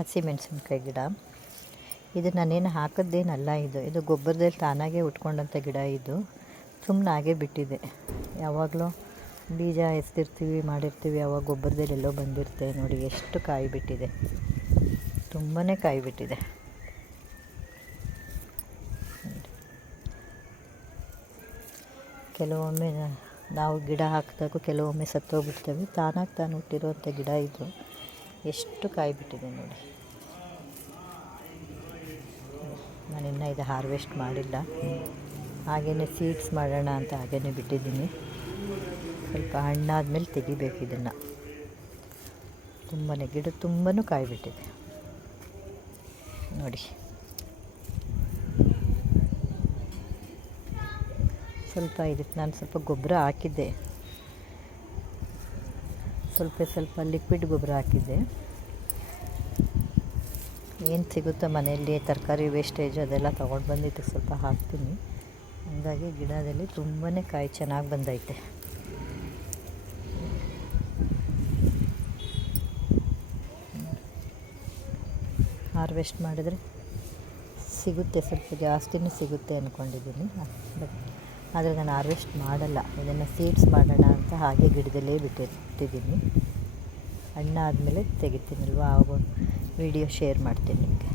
ಹಸಿಮೆಣಸಿನ್ಕಾಯಿ ಗಿಡ. ಇದು ನಾನೇನು ಹಾಕಿದ್ದೇನಲ್ಲ, ಇದು ಗೊಬ್ಬರದಲ್ಲಿ ತಾನಾಗೇ ಉಟ್ಕೊಂಡಂಥ ಗಿಡ. ಇದು ಸುಮ್ಮನೆ ಹಾಗೇ ಬಿಟ್ಟಿದೆ. ಯಾವಾಗಲೂ ಬೀಜ ಎಸ್ತಿರ್ತೀವಿ ಮಾಡಿರ್ತೀವಿ, ಆವಾಗ ಗೊಬ್ಬರದಲ್ಲಿ ಎಲ್ಲೋ ಬಂದಿರುತ್ತೆ. ನೋಡಿ ಎಷ್ಟು ಕಾಯಿ ಬಿಟ್ಟಿದೆ, ತುಂಬಾ ಕಾಯಿ ಬಿಟ್ಟಿದೆ. ಕೆಲವೊಮ್ಮೆ ನಾವು ಗಿಡ ಹಾಕಿದಾಗೂ ಕೆಲವೊಮ್ಮೆ ಸತ್ತೋಗ್ಬಿಡ್ತೇವೆ. ತಾನಾಗಿ ತಾನು ಹುಟ್ಟಿರೋಂಥ ಗಿಡ ಇದು. ಎಷ್ಟು ಕಾಯಿ ಬಿಟ್ಟಿದೆ ನೋಡಿ. ನಾನಿನ್ನು ಇದು ಹಾರ್ವೆಸ್ಟ್ ಮಾಡಿಲ್ಲ, ಹಾಗೆಯೇ ಸೀಡ್ಸ್ ಮಾಡೋಣ ಅಂತ ಹಾಗೆಯೇ ಬಿಟ್ಟಿದ್ದೀನಿ. ಸ್ವಲ್ಪ ಹಣ್ಣಾದ್ಮೇಲೆ ತೆಗಿಬೇಕು ಇದನ್ನು. ಗಿಡ ತುಂಬಾ ಕಾಯಿ ಬಿಟ್ಟಿದೆ ನೋಡಿ. ಇದಕ್ಕೆ ನಾನು ಸ್ವಲ್ಪ ಗೊಬ್ಬರ ಹಾಕಿದ್ದೆ, ಸ್ವಲ್ಪ ಲಿಕ್ವಿಡ್ ಗೊಬ್ಬರ ಹಾಕಿದ್ದೆ. ಏನು ಸಿಗುತ್ತೋ ಮನೆಯಲ್ಲಿ ತರಕಾರಿ ವೇಸ್ಟೇಜ್ ಅದೆಲ್ಲ ತೊಗೊಂಡು ಬಂದಿದ್ದು ಸ್ವಲ್ಪ ಹಾಕ್ತೀನಿ. ಹಾಗಾಗಿ ಗಿಡದಲ್ಲಿ ತುಂಬಾ ಕಾಯಿ ಚೆನ್ನಾಗಿ ಬಂದೈತೆ. ಹಾರ್ವೆಸ್ಟ್ ಮಾಡಿದರೆ ಸಿಗುತ್ತೆ, ಸ್ವಲ್ಪ ಜಾಸ್ತಿನೇ ಸಿಗುತ್ತೆ ಅಂದ್ಕೊಂಡಿದ್ದೀನಿ. ಆದರೆ ನಾನು ಹಾರ್ವೆಸ್ಟ್ ಮಾಡಲ್ಲ, ಇದನ್ನು ಸೀಡ್ಸ್ ಮಾಡೋಣ ಅಂತ ಹಾಗೆ ಗಿಡದಲ್ಲೇ ಬಿಟ್ಟಿರ್ತಿದ್ದೀನಿ. ಹಣ್ಣಾದಮೇಲೆ ತೆಗಿತೀನಲ್ವ, ಆವಾಗ ವಿಡಿಯೋ ಶೇರ್ ಮಾಡ್ತೀನಿ ನಿಮಗೆ.